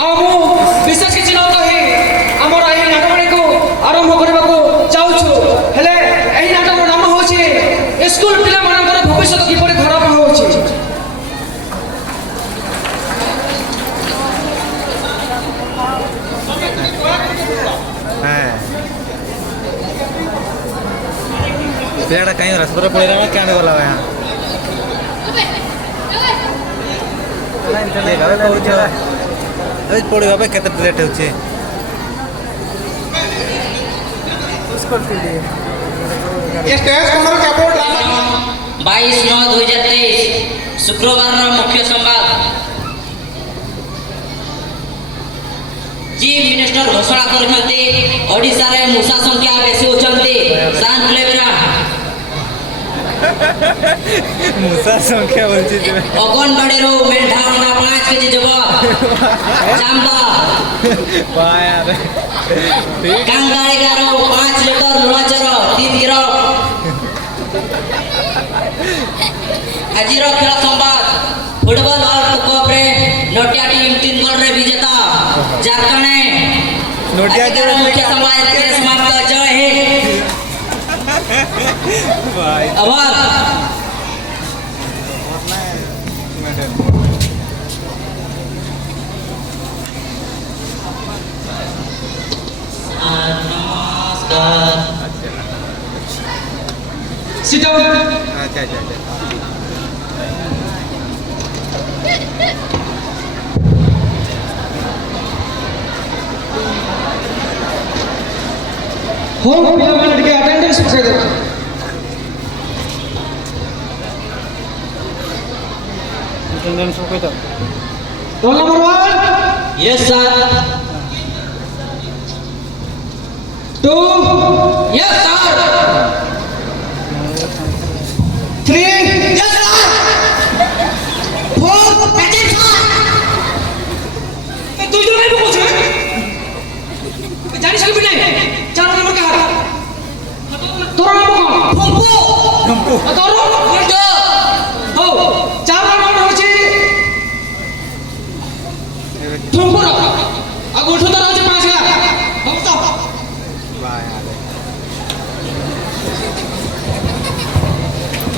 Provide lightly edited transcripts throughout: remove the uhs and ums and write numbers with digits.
आमु विशेष किछि न कहि हमर एही नाटकणी को आरंभ करबा को चाहूछु हेले एही नाटक नाम होछि स्कूल पिला मानकर भविष्य किपरि खराब होछि। पेड़ा कहीं रास्ते पर पड़ेगा क्या नहीं बोला यहाँ पड़ेगा भाई कितने लेट होचे ये स्टेज कौन क्या बोल रहा है 22/9/2023 शुक्रवार मुख्य संवाद चीफ मिनिस्टर घोषणा करछन्ते ओडिसा रे मूसा संख्या बेसी होछन्ते सान प्लेबरा मूसा संख्या बोलची अगनबाड़ी रो मेंढा अंडा 5 केजी जब चामड़ा यार कांगाड़ी गारो 5 लीटर लुणाचर 3 गिरफ आजिर खेल संवाद फुटबॉल वर्ल्ड कप रे नोटिया टीम 3 गोल रे विजेता झारखंड नोटिया के मुख्य संवाद के समाप्त जय हिंद भाई आभार। नमस्कार सिट डाउन। अच्छा अच्छा अच्छा हो पिला माने टिके अटेंडेंस पकाई दे अटेंडेंस को तो roll number 1 yes sir 2 yes sir 3 yes sir 4 present sir ए तू जो नहीं बोल छे जानी सकबी नहीं 4 नंबर का तोरा नाम कौन फुंपू तोरो गुंडो हो 4 नंबर होची ठुमपुर आ गुठो तो होची 5 ला हो तो वाह यार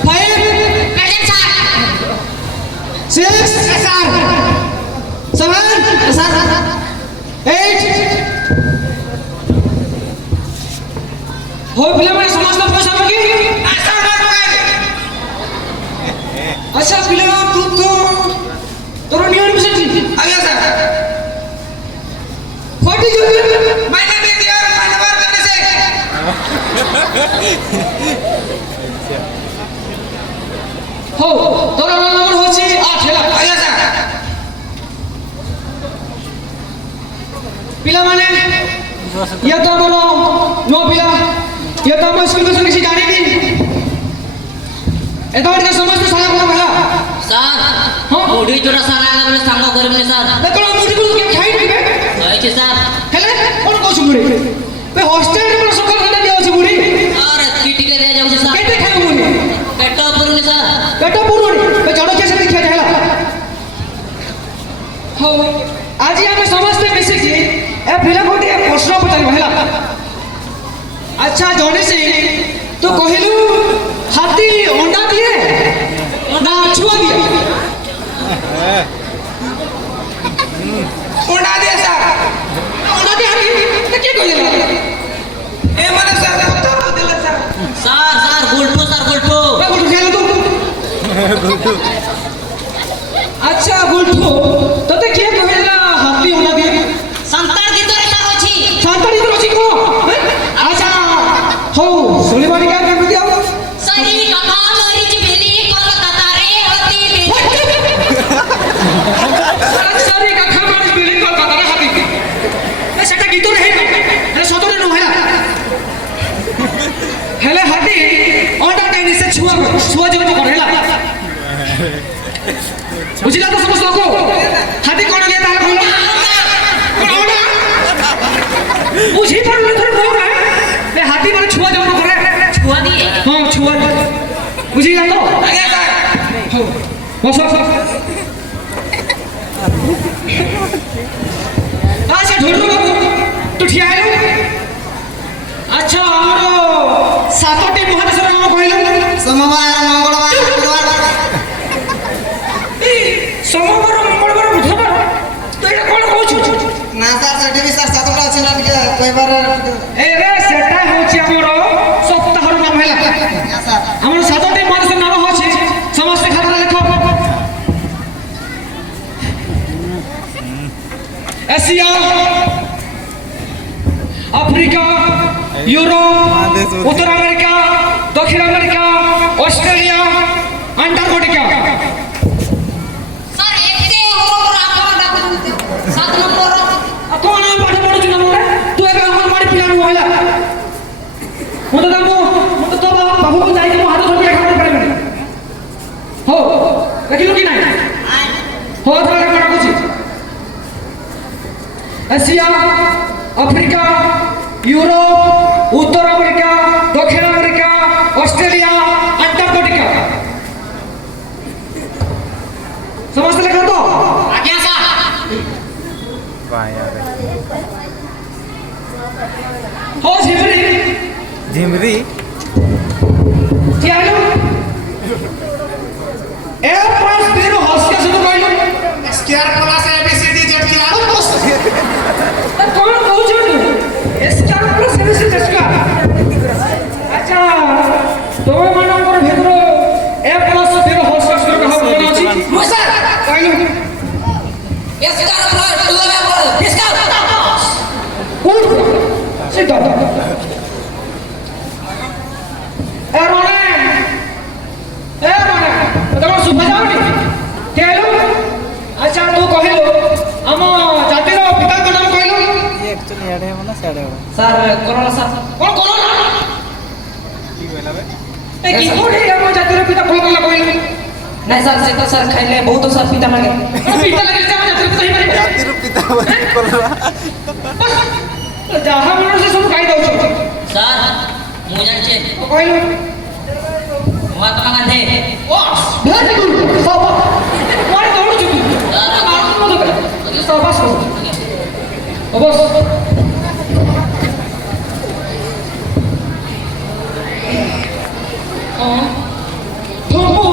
5 प्रेजेंट सर 6 सर 7 सर 8 हो पिला माने समस्त पैसा मगी अच्छा पिला तू तो तोर नियर मिशन आगे सर 40 जो मैंने भी दिया मानवर करने से हो तोर रोल नंबर होची 8 हेला आगे सर पिला माने ये तो हमरो नो पिला ये तो हम स्कूल में किसी जाने की एतोड़ के समस्त साला को भला सर हाँ? बुढ़ी जोड़ा साला बोले सांग करबे सर देखो मुझे को क्या खाई नहीं बे होय छै सर हेले कोन को मुड़ी बे हॉस्टल रे पर सकाल खंडा दिया अछि मुड़ी और किटी के दे जाउ छै सर केते खाई मुड़ी पेट पुरुनी सर पेट पुरोनी बे जड़ के से देखिया जाला हो आज हम समस्त मिसी की ए फिल्म को एक प्रश्न पचारि भला अच्छा जॉनी सिंह तो कहिलु हाथी अंडा दिए ना छुआ दिए उड़ा दिया सर अंडा दिए हाथी तो के कहिला ए माने सर तो दिला सर सर गुल्टू बे गुल्टू खेल तू अच्छा गुल्टू तते के कहिला हाथी अंडा दिए संतान दी तो एटा होछि शांतानी तो अछि को अच्छा हो सुनिबानी क्या कर दिया सही कका मरीज बेली कोलकाता रे होती बेली सारी का खामार बिल्डिंग कोलकाता रे हाथी ए सेटा गीत रे हे सतरे न हैला हेले हाथी अंडा टाइनी से छुआ जब करेला बुझिला तो समस्त लोग हाथी कोन ले तार बोलो बुझी पड़ले थोड़ी बोल रहा है बे हाथी माने छुआ जब करे छुआ दिए हां छुआ बुझिला तो आगे सर हो बस ধরু বাবু তু ঠিয়া হেলু আচ্ছা আমার সাতটি মহাদেশের নাম কহিলু সোমবার মঙ্গলবার শুক্রবার সোমবার মঙ্গলবার বুধবার তো এটা কোন কହୁଛୁ না স্যার সেটি বি স্যার সাতটা আছে না টিকে কইবার এ রে সেটা হচ্ছে আমার সপ্তাহর নাম হেলা স্যার আমার সাতটি মহাদেশের নাম হচ্ছে সমস্ত খাতা লেখো এশিয়া আফ্রিকা ইউরোপ উত্তর আমেরিকা দক্ষিণ আমেরিকা অস্ট্রেলিয়া আন্টার্কটিকা सर एक से और आपका डाक 7 नंबर কোন নাম পাঠ পড়ুছ না মোরে তুই একা আমার মারি পিলানো হইলা মত দামু মত তো বাবু কো যাই মো হাত ধরে খাবার পারিবে হো দেখিলু কি নাই হো তোরা কাটা কুছি এশিয়া আফ্রিকা ইউরোপ উত্তর আমেরিকা দক্ষিণ আমেরিকা অস্ট্রেলিয়া আন্টার্কটিকা সমস্ত লেখা তো आज्ञा सर हो झिमरी झिमरी কি আইলো এ পাঁচ দিন হসকে শুধু কইলো স্কয়ার প্লাস এবিসিডি জেড কি আর তা কোন কହୁଛୁ এসকার প্লাস এবিসি এসকার আচ্ছা তোমে মানଙ୍କର ভিতর এ প্লাস দিন হসকে শুধু কহ মনে আছে सर কইলো इसका प्लस 2 नंबर इसका কোন সেটা এ মানে তোমার শুভা যাওনি কেলো আচ্ছা তু কহিলো আম জাতির পিতাଙ୍କ নাম কহিলো एक्चुअली याडे हो ना साडे हो सर कोरोना सर কোন কোন নাম ठीक है बे এ কি কোডি আম জাতির পিতা কোন কোন কহিলো नहीं सर से तो सर खाइले बहुत सर पिता मांगे পিতা লাগি যা জাতির পিতা হি পারে जातिर पिता बने कोला যাহা মনে সে সব কাই দউছ सर मु जानछे কহিলো महात्मा गांधी ওয়াস ভেরি গুড সব পরে দৌড়ছু তুই আত্মমত করে সবাস অবস থম্পু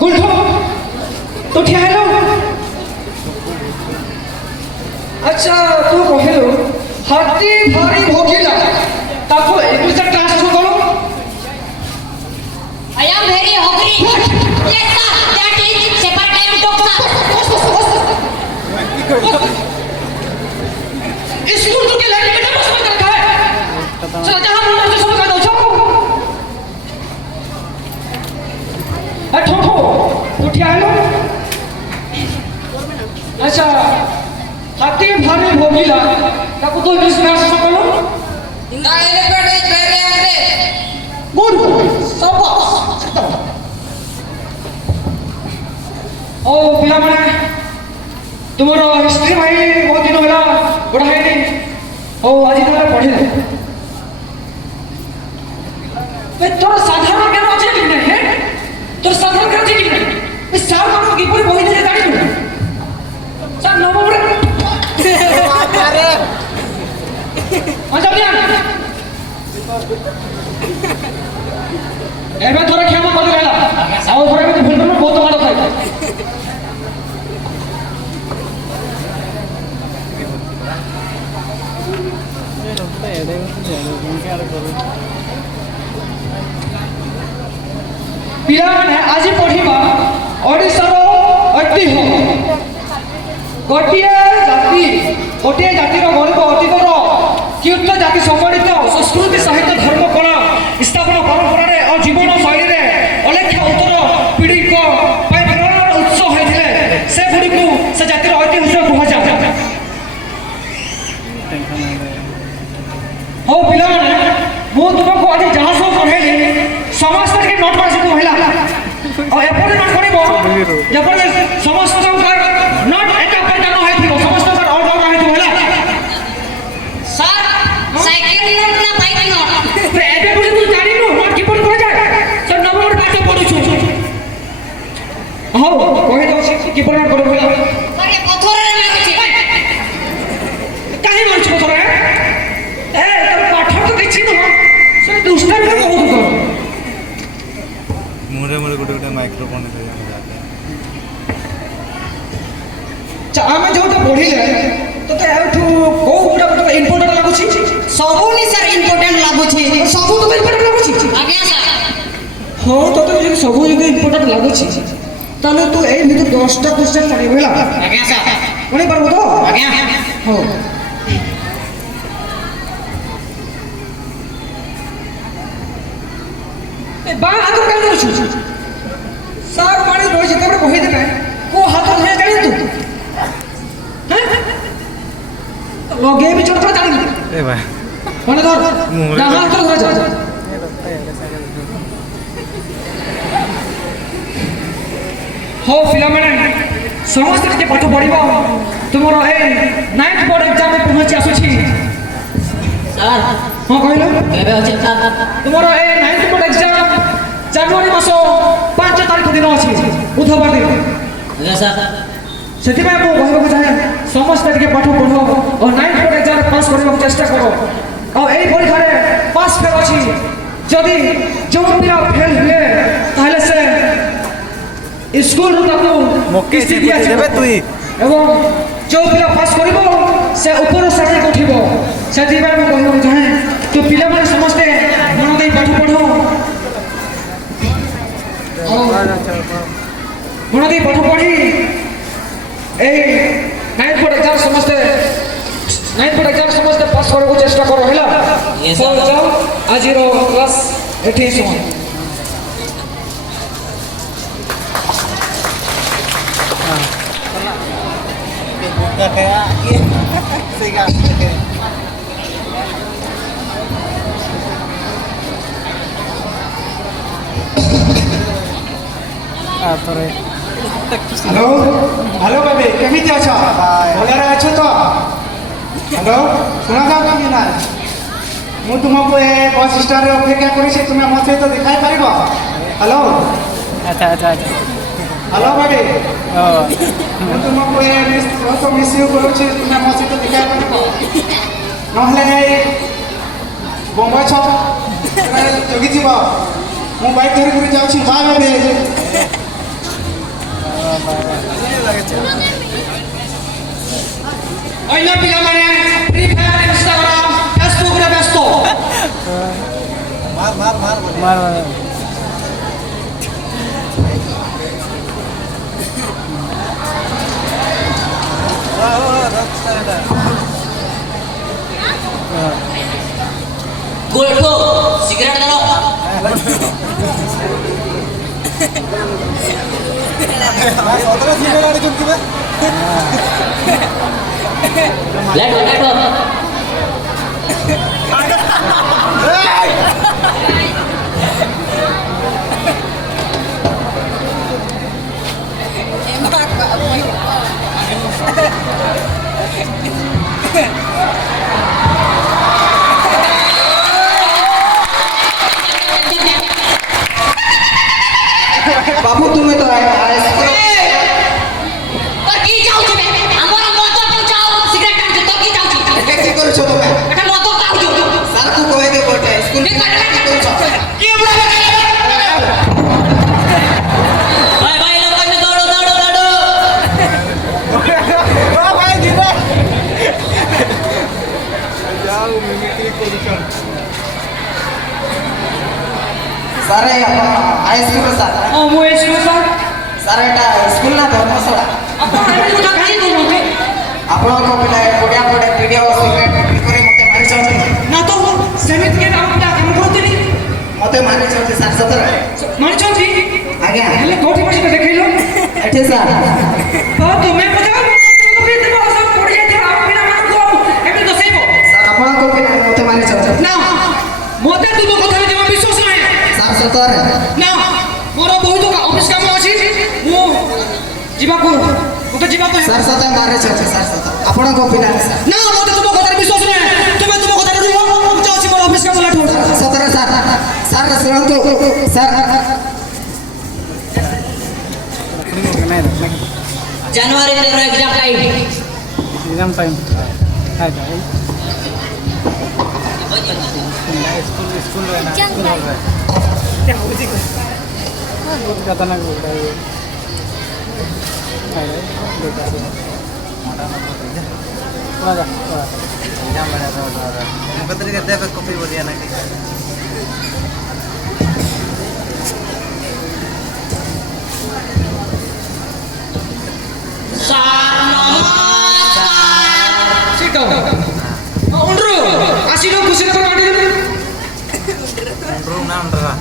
গুলঠ তো ঠিয়া হেলো আচ্ছা তু কহিলো হাতি ভারি ভোগিলা তাকু ইংলিশে ট্রান্সলেট করো I am very hungry yes sir that is shaper time talk sir school तो के लड़के बेटा बस में रखा है चल जहां मन से सब कर दो छो ए ठोठो उठिया हेलो अच्छा हाथी भारी भोगिला ताको तो इंग्लिश में आंसर बोलो the elephant is very hungry good शाबाश ओ पिला माने तुमरो हिस्ट्री भाई बहुत दिन होला बड़ा है नहीं ओ आज तक पढ़िले ए तोर साधारण ज्ञान আছে কি না হে তোর সাধারণ জ্ঞান আছে কি না এ সার মানো কি পরি বই দিয়ে জানি না স্যার নবমরে আরে আচ্ছা বিয়ান এবার তোরা ক্ষমা করে গেলা আও ধরে আমি ভুল করব বহুত মার খাই एडे हो तो जाडे तुम क्या करो ପିଲାମାନେ ଆଜି ପଢ଼ିବା ଓଡ଼ିଶାର ଐତିହ୍ୟ ଗୋଟିଏ ଜାତିର ଗରିବ ଅତୀତର କୀର୍ତ୍ତ ଜାତି ସମ୍ବଳିତ ସଂସ୍କୃତି ସାହିତ୍ୟ ଧର୍ମ କଳା ସ୍ଥାପନ ପରମ୍ପରାରେ ଓ ଜୀବନ ଶୈଳୀରେ ଅଲେଖ୍ୟ ଉତ୍ତର ପିଢ଼ିଙ୍କ ପାଇଁ ପ୍ରେରଣାର ଉତ୍ସ ହୋଇଥିଲେ ସେଗୁଡ଼ିକୁ ସେ ଜାତିର ଐତିହ୍ୟ କୁହାଯାଏ टेंशन नहीं ले ହଉ ପିଲାମାନେ ମୁଁ ତୁମକୁ ଆଜି ଯାହା ସବୁ ପଢ଼େଇଲି ସମସ୍ତେ ଟିକେ ନୋଟ୍ କରି ସବୁ ହେଲା ଆଉ ଏପରି ନୋଟ୍ କରିବ ଯେପରି ସମସ୍ତଙ୍କର ନୋଟ୍ ଏକା ପରିକା ନ ହେଇଥିବ ସମସ୍ତଙ୍କର ଅଲଗା ଅଲଗା ହେଇଥିବ ହେଲା सर साइकिल नोट ना बाइक नोट ଏବେ ବୋଲି ତୁ ଜାଣିନୁ ନୋଟ୍ କିପରି କରାଯାଏ ସେ ନବମରେ ପାଠ ପଢୁଛୁ ହଉ କହିଦେଉଛି କିପରି ନୋଟ୍ କରିବୁ ହେଲା पर ये पत्थर रे मांगुची ଗୋଟେ ଗୋଟେ ମାଇକ୍ରୋଫୋନ୍ ଆମେ ଯାଆନ୍ତି ଆମେ ଯୋଉଟା ପଢିଲେ ତତେ ଏଠୁ କୋଉ ଗୁଡା ଗୋଟେ ଇମ୍ପୋର୍ଟାଣ୍ଟ ଲାଗୁଛି ସବୁନି ସାର୍ ଇମ୍ପୋର୍ଟାଣ୍ଟ ଲାଗୁଛି ସବୁ ତ ଇମ୍ପୋର୍ଟାଣ୍ଟ ଲାଗୁଛି ଆଜ୍ଞା ସାର୍ ହଁ ତତେ ଯଦି ସବୁ ଯଦି ଇମ୍ପୋର୍ଟାଣ୍ଟ ଲାଗୁଛି ତାହେଲେ ତୁ ଏଇ ଭିତରୁ 10ଟା କ୍ୱେଶ୍ଚନ୍ ପଢିବୁ ହେଲା ଆଜ୍ଞା ସାର୍ ପଢି ପାରବୁ ତ ଆଜ୍ଞା ହଉ বা হাত কাজ করছু সার পানি রয়েছে তারপরে কই দেবে কো হাত ধরে জানি তু হ্যাঁ লগে বিচর তো জানি ଏ ଭାଇ মনে ধর না হাত ধরে যা হো পিলাମାନେ ସମସ୍ତେ ଟିକେ ପାଠ ପଢିବ ତୁମର ଏ 9th ବୋର୍ଡ ଏକ୍ଜାମ ପହଞ୍ଚି ଆସୁଛି ସାର୍ ହଁ କହିଲ କେବେ ଅଛି ସାର୍ ତୁମର ଏ 9th ବୋର୍ଡ ଏକ୍ଜାମ ଜାନୁଆରୀ ମାସ 5 ତାରିଖ ଦିନ ଅଛି ବୁଧବାର ଦିନ ଆଜ୍ଞା ସାର୍ ସେଥିପାଇଁ ମୁଁ କହିବାକୁ ଚାହେଁ ସମସ୍ତେ ଟିକେ ପାଠ ପଢ଼ ଓ 9th ବୋର୍ଡ ଏକ୍ଜାମ ପାସ୍ କରିବାକୁ ଚେଷ୍ଟା କର ଆଉ ଏଇ ପରୀକ୍ଷାରେ ପାସ୍ ଫେଲ୍ ଅଛି ଯଦି ଯେଉଁ ପିଲା ଫେଲ୍ ହୁଏ ତାହେଲେ ସେ ସ୍କୁଲରୁ ତାକୁ ମକେ କିସ୍ତି ସେ ଦିଆଯିବ। ଦେବେ ତୁଇ ଏବଂ ଯେଉଁ ପିଲା ପାସ୍ କରିବ ସେ ଉପର ଶ୍ରେଣୀକୁ ଉଠିବ ସେଥିପାଇଁ ମୁଁ କହିବାକୁ ଚାହେଁ ତୁ ପିଲାମାନେ ସମସ୍ତେ ମନ ଦେଇ ପାଠ ପଢ଼ ମନ ଦେଇ ପାଠ ପଢ଼ି এই 9th ବୋର୍ଡ ଏକ୍ଜାମ ସମସ୍ତେ 9th ବୋର୍ଡ ଏକ୍ଜାମ ସମସ୍ତେ ପାସ୍ କରିବାକୁ ଚେଷ୍ଟା କର ହେଲା Yes, sir. ତ ଯାଅ ଆଜିର କ୍ଲାସ୍ ଏଠି ସମାପ୍ତ হ্যালো হ্যালো বেবি কেমিতি অছ ভলরে অছ তো হ্যালো শোনা যাও কি না ମୁଁ ତୁମକୁ ଏ ବସ୍ ଷ୍ଟାଣ୍ଡରେ ଅପେକ୍ଷା କରିଛି ତୁମେ ମୋ ସହିତ ଦେଖାଇ ପାରିବ ହ୍ୟାଲୋ ଆଚ୍ଛା ଆଚ୍ଛା ଆଚ୍ଛା ହ୍ୟାଲୋ ବେବି ମୁଁ ତୁମକୁ ଏ ବହୁତ ମିସ୍ ୟୁ କରୁଛି ତୁମେ ମୋ ସହିତ ଦେଖାଇ ପାରିବ ନହେଲେ ଏଇ ବମ୍ବେ ଛକ ଜଗିଯିବ ମୁଁ ବାଇକ୍ ଧରିକରି ଯାଉଛି ବାଏ ବେବି ଅନ୍ୟ ପିଲାମାନେ ଫ୍ରି ଫାୟାର ଇନଷ୍ଟାଗ୍ରାମ ଫେସବୁକରେ ବ୍ୟସ୍ତ ଗୋଲଠୁ ସିଗାରେଟ୍ ଦେଲ ଲେଟ୍ ବାବୁ ତୁମେ ତ তোর কি চাউছি বে আমার মত তো চাও সিগারেট টানছে তোর কি চাউছি কি କରୁଛ ତମେ এটা মত চাউছি ସାର୍ କୁ କହିଦେ ଗୋଟେ ସ୍କୁଲ নে করে কি ଭାଇ ଭାଇ ଲୋକ ଦୌଡ଼ ଦୌଡ଼ ଦୌଡ଼ ଭାଇ ଯିବ ଯାଉ ମିମିକ୍ରି କରୁଛନ୍ ସାର୍ ଆପଣ ହାଇସ୍କୁଲ ସାର୍ ହଁ ମୁଁ ଏସିବୁ ସାର୍ ସାର୍ ଏଟା ସ୍କୁଲ ନା ଧର୍ମଶାଳା ଆପଣ ଏମିତି କଥା କାହିଁ କହୁଛନ୍ତି ଆପଣଙ୍କ ପିଲା ବଢ଼ିଆ ବଢ଼ିଆ ଭିଡ଼ିଓ ସିକ୍ରେଟ୍ ବିକ୍ରି କରି ମୋତେ ମାରିଛନ୍ତି ନା ତ ସେମିତି କେବେ ଆମ ପିଲା କାମ କରନ୍ତିନି ମୋତେ ମାରିଛନ୍ତି ସାର୍ ସତରେ ମାନିଛନ୍ତି ଆଜ୍ଞା ହେଲେ କୋଉଠି ବସିକି ଦେଖେଇଲ ଏଠି ସାର୍ ତ ତୁମେ ପଚାର ପଡ଼ି ଯାଇଥିବା ଆମ ପିଲାମାନଙ୍କୁ ଏମିତି ଦୋଷେଇବ ସାର୍ ଆପଣଙ୍କ ପିଲା ମୋତେ ମାରିଛନ୍ତି ନା ମୋତେ ତୁମ କଥାରେ ଜମା ବିଶ୍ୱାସ ନାହିଁ ସାର୍ ସତରେ ନା ମୋର ବହୁତ ଅଫିସ କାମ ଅଛି ମୁଁ ଯିବାକୁ ମୋତେ ଯିବାକୁ ହେବ। ସାର୍ ସତରେ ମାରିଛନ୍ତି ସାର୍ ସତରେ ଆପଣଙ୍କ ପିଲା ସାର୍ ନା ମୋତେ ତୁମ କଥାରେ ବିଶ୍ୱାସ ନାହିଁ ତୁମେ ତୁମ କଥାରେ ରୁହ ମୁଁ ଯାଉଛି ମୋର ଅଫିସ କାମ ଲେଟ୍ ହେଉଛି ସତରେ ସାର୍ ସାର୍ ଶୁଣନ୍ତୁ ସାର୍ ଜାନୁଆରୀ 13 exam time exam time kata nak udah. Ayo, kita sih. Ada. Jam berapa? Betul kita dapat kopi boleh anak. Sito. Undru, kasih dong kusir apa tadi? Room nam dah.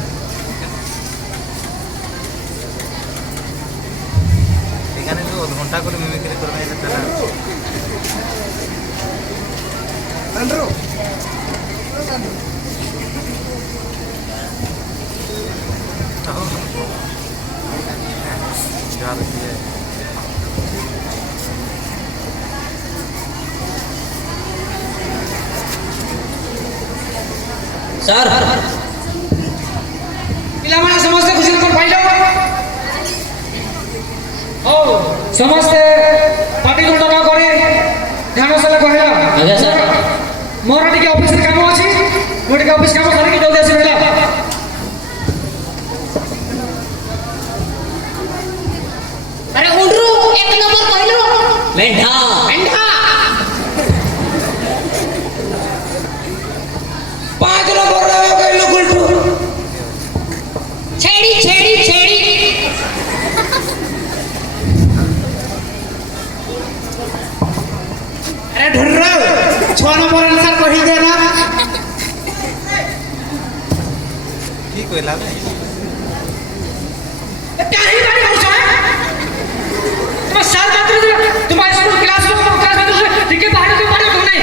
Ikan itu घंटा को mimicry करने से चला. Andrew. Jalan dia. Sir, ପିଲାମାନେ ସମସ୍ତେ ଖୁସିରେ ତ ପାଇଲ ହଉ ସମସ୍ତେ ପାଟି ତୁଣ୍ଡ ନ କରି ଧ୍ୟାନ ସହ କହିଲା ଆଜ୍ଞା ସାର୍। ମୋର ଟିକେ ଅଫିସରେ କାମ ଅଛି ମୁଁ ଟିକେ ଅଫିସ କାମ ସାରିକି ଜଲ୍ଦି ଆସିବି ହେଲା अरे उंडरू एक नंबर कहलो मेंढा मेंढा 5 नंबर रे कहलो गुल्टू छेड़ी छेड़ी छेड़ी अरे ढुर्रा 6 नंबर आंसर कही देना. ठीक होइला बे. काही बारी होछ तुम साल मात्र तुम स्कूल क्लास में ठीक बाहर तो मारे को नहीं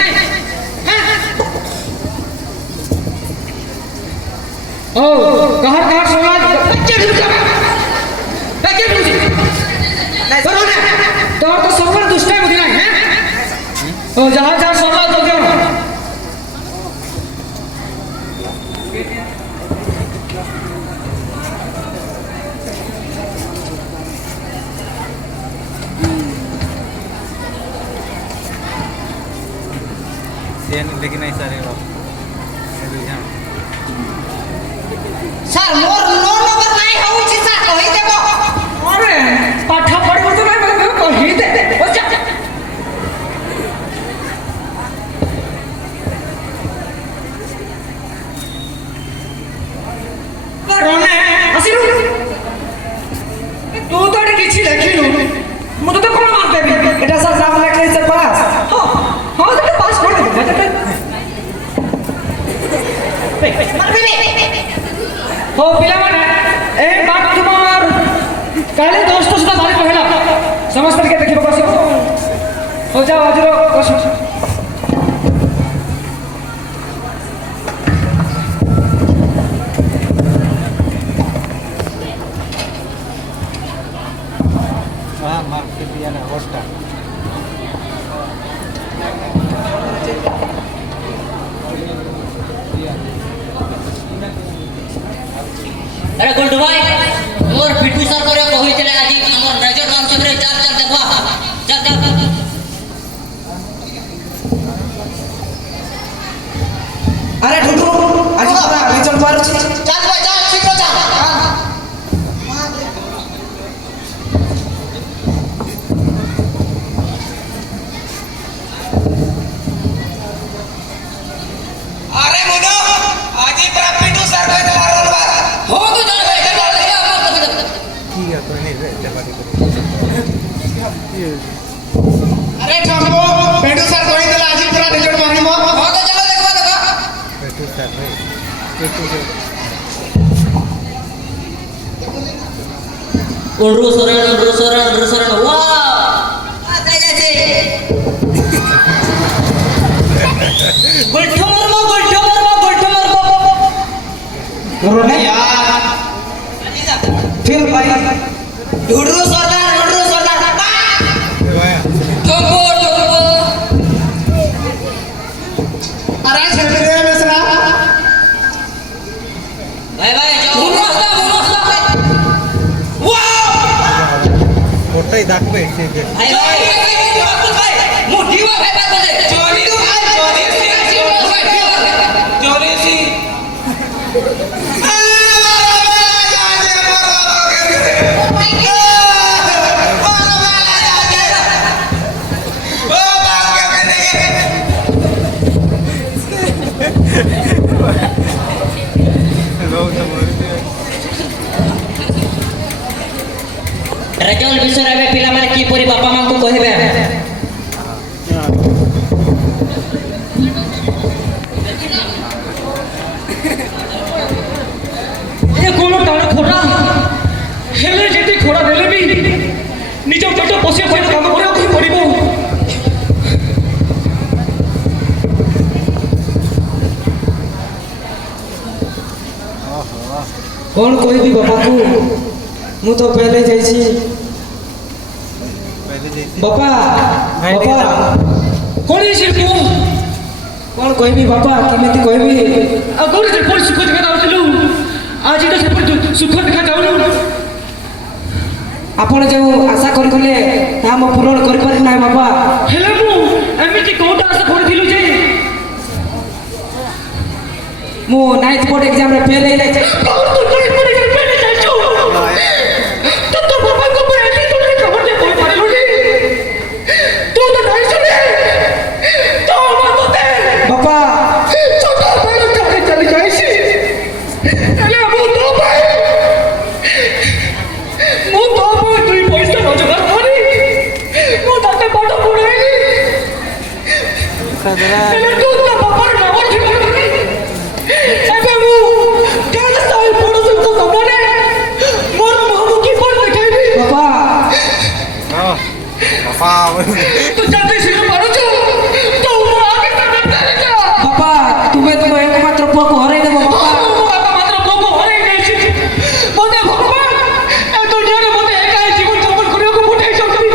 ओ कहर समाज बच्चे ढूंढ बच्चे ढूंढ करो ना तो सब दुष्ट है बुद्धि नहीं है ओ जहां जहां समाज तो क्यों लेकिन नहीं सारे सर मोर 9 नंबर नहीं होउची सर कहि देबो अरे पाठा पढ़ तो नहीं मैं कही दे ओ जा रोने हसिलु तू तो किछि देखिलु मु तो कोन मार देबी एटा सर नाम लिखले से पास हां तो पास कर दे मरबे हो पिला माने ए बात तुम्हार काले दोस्त सुधा भारी कहला समस्त के देखिबो बस हो जाओ अजरो बस हां मार के दिया ना होस्टा. अरे गुल्टू भाई मोर पिट्टू सर करे कहितले आजी हमर नजर नाम से चार चार देखवा चल चल अरे ढुढु आज पूरा रिजल्ट बार चल भाई चल शीघ्र चल अरे मुनो आज ही पूरा पिटू सर को मारल बा. हो तो चल भाई चल हमर ठीक है तो नहीं रे चपाटी को. अरे ठम्बो पिटू सर कहि देला आज ही पूरा रिजल्ट मारनी मो. हो तो चलो देखवा देखा पेटू सर रे. पेटू सर. उंडरू सोरण वाह आते जाते गुल्टू मरमो कोरोना यार फिर भाई ढुढरू सरदार वाया. ठोको अरे छेड़ दे बेसरा. भाई जाओ फोटो ही दाखवे ठीक है. भाई मोटी हुआ भाई बात बोले चोरी सी. ରେଜଲ୍ଟ ବିଷୟରେ ଏବେ ପିଲାମାନେ କିପରି ବାପା ମାଙ୍କୁ କହିବେ? ଏ କ'ଣ ଟାଣ ଖରା ହେଲେ ଯେତେ ଖରା ଦେଲେ ବି ନିଜ ପେଟ ପୋଷିବା ପାଇଁ କାମ କରିବାକୁ ହିଁ ପଡ଼ିବ। କ'ଣ କହିବି ବାପାକୁ, ମୁଁ ତ ପେଲେ ଯାଇଛି। ବାପା ବାପା କ'ଣ ହେଇଛି ତୁ? କ'ଣ କହିବି ବାପା, କେମିତି କହିବି? ଆଗରୁ ଯେପରି ସୁଖ ଦେଖା ଯାଉଥିଲୁ ଆଜି ତ ସେପରି ସୁଖ ଦେଖା ଯାଉନୁ। ଆପଣ ଯେଉଁ ଆଶା କରିଥିଲେ ତାହା ମୁଁ ପୂରଣ କରିପାରି ନାହିଁ ବାପା। ହେଲେ ମୁଁ ଏମିତି କୋଉଟା ଆଶା କରିଥିଲୁ ଯେ ମୁଁ 9th ବୋର୍ଡ ଏକ୍ଜାମରେ ଫେଲ୍ ହେଇଯାଇଛି। ବାପା ଚାଲି ଯାଇଛି ହେଲେ ମୁଁ ତୋ ପାଇଁ 2 ପଇସା ରୋଜଗାର କରି ମୁଁ ତାତେ ପାଠ ପଢ଼ାଇଲି। ହେଲେ ତୁ ତା ବାପାର ନାମ ଠିକନି। ଏବେ ମୁଁ କେତେ ସାଲ ପଢ଼ୁଛି ତୋ ସାମନେ ମୋର ମୁହଁକୁ କିପରି ଦେଖାଇବି? ବାପା ତୁ ଜାତି ଶୀଘ୍ର ପାରୁଛୁ ତୁ ମୋ ଆଗେ ସାମନେ ଚାଲିଯା। ବାପା ତୁମେ ଏକମାତ୍ର ପୁଅକୁ ହରାଇ ଦେବ। ବାପା ମୁଁ ଏକମାତ୍ର ପୁଅକୁ ହରାଇ ଦେଇଛି। ମୋତେ ଭଗବାନ ଏ ଦୁନିଆରେ ମୋତେ ଏକା ହିଁ ଜୀବନ ଯାପନ କରିବାକୁ ପଠାଇଛନ୍ତି।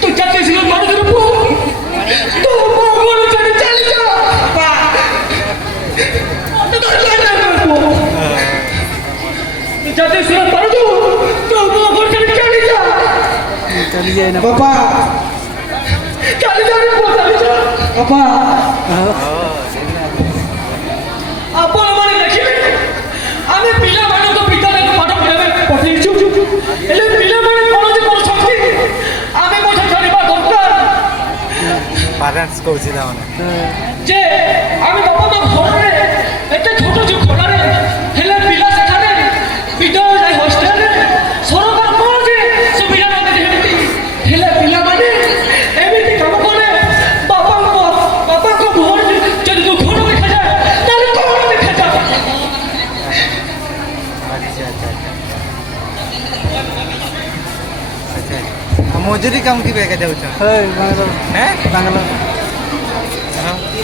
ତୁ ଜାତି ଶୀଘ୍ର ପାରୁଛୁ ପୁଅ, ତୁ ମୋ ଘର ଛାଡ଼ି ଚାଲିଯା। ମୋତେ ଦରକାର ନାହିଁ ପୁଅ, ତୁ ଜାତି ଶୀଘ୍ର ପାରୁଛୁ ତୁ ମୋ ଘର ଛାଡ଼ି ଚାଲିଯା। ବାପା ଚାଲିଯା ପୁଅ, ଚାଲିଯା। ବାପା ଆପଣମାନେ ଦେଖିବେ ଆମେ ପିଲାମାନଙ୍କୁ ବିଦ୍ୟାଳୟକୁ ପାଠ ପଢ଼ାଇବା ପଠାଇଛୁ, ହେଲେ ପିଲାମାନେ କ'ଣ ଯେ କରୁଛନ୍ତି ଆମେ ମଧ୍ୟ ଜାଣିବା ଦରକାର ଯେ ଆମେ ବାପା ମା ଘରରେ ଏତେ ଛୋଟ ଯେଉଁ ଖରାରେ ହେଲେ ପିଲା ସେଠାରେ ବିଦ୍ୟାଳୟ ଯାଇ ହଷ୍ଟେଲରେ ସରକାର କ'ଣ ଯେ ସୁବିଧା ନଦେଇ ଏମିତି ହେଲେ ପିଲାମାନେ ଏମିତି କାମ କଲେ ବାପାଙ୍କ ମୁହଁରେ ଯଦି ଦୁଃଖ ନ ଦେଖାଯାଏ ତାହେଲେ କ'ଣ ଦେଖାଯାଏ? मजुरी काम की बेगा जाऊँ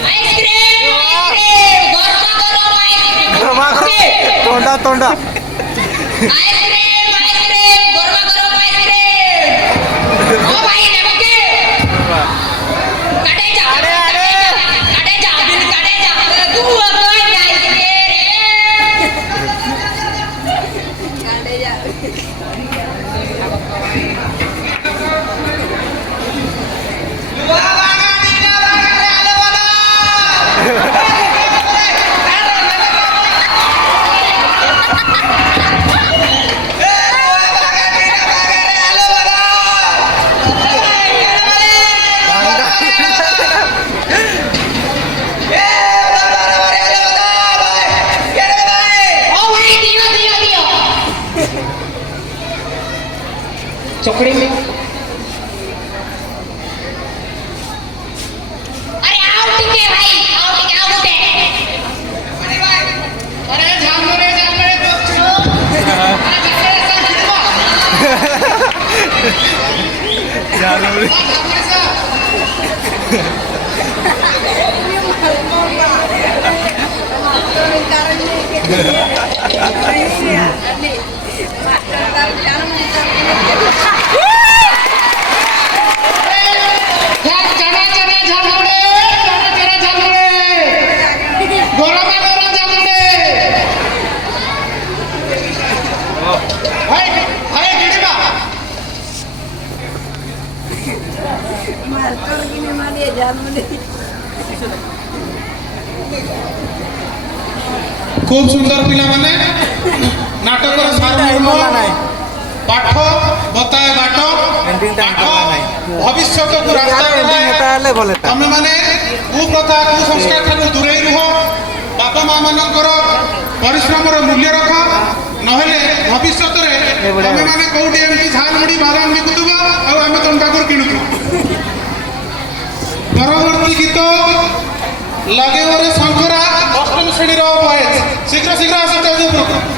आइसक्रीम आइसक्रीम गरमा गरम आइसक्रीम तोंडा तोंडा आइसक्रीम आइसक्रीम गरमा गरम आइसक्रीम ओ भाई नेबो के काटे जा बिन काटे जा तू कोई आइसक्रीम काटे जा चौकड़ी में अरे आओ टिके भाई आओ बुटे अरे झामरे तो खूब सुंदर पिला माने नाटक पाठ बताए बाट भविष्य को रास्ता तमे माने कुप्रथा कुसंस्कार ठाकु दूरे रुह बापा माँ मानकर परिश्रम मूल्य रख নহলে ভবিষ্যତରେ ଆମେ ମାନେ କୋଉଠି ଏମିତି ଝାଲ ମୁଢି ବାଦାମ ବିକୁଥିବ ଆଉ ଆମେ ତମ ପାଖରୁ କିଣୁଥିବୁ। ପରବର୍ତ୍ତୀ ଗୀତ ଲଗେଇବରେ ଶଙ୍କରା ଅଷ୍ଟମ ଶ୍ରେଣୀର ବଏଜ ଶୀଘ୍ର ଶୀଘ୍ର ଆସ ଷ୍ଟେଜ ଉପରକୁ।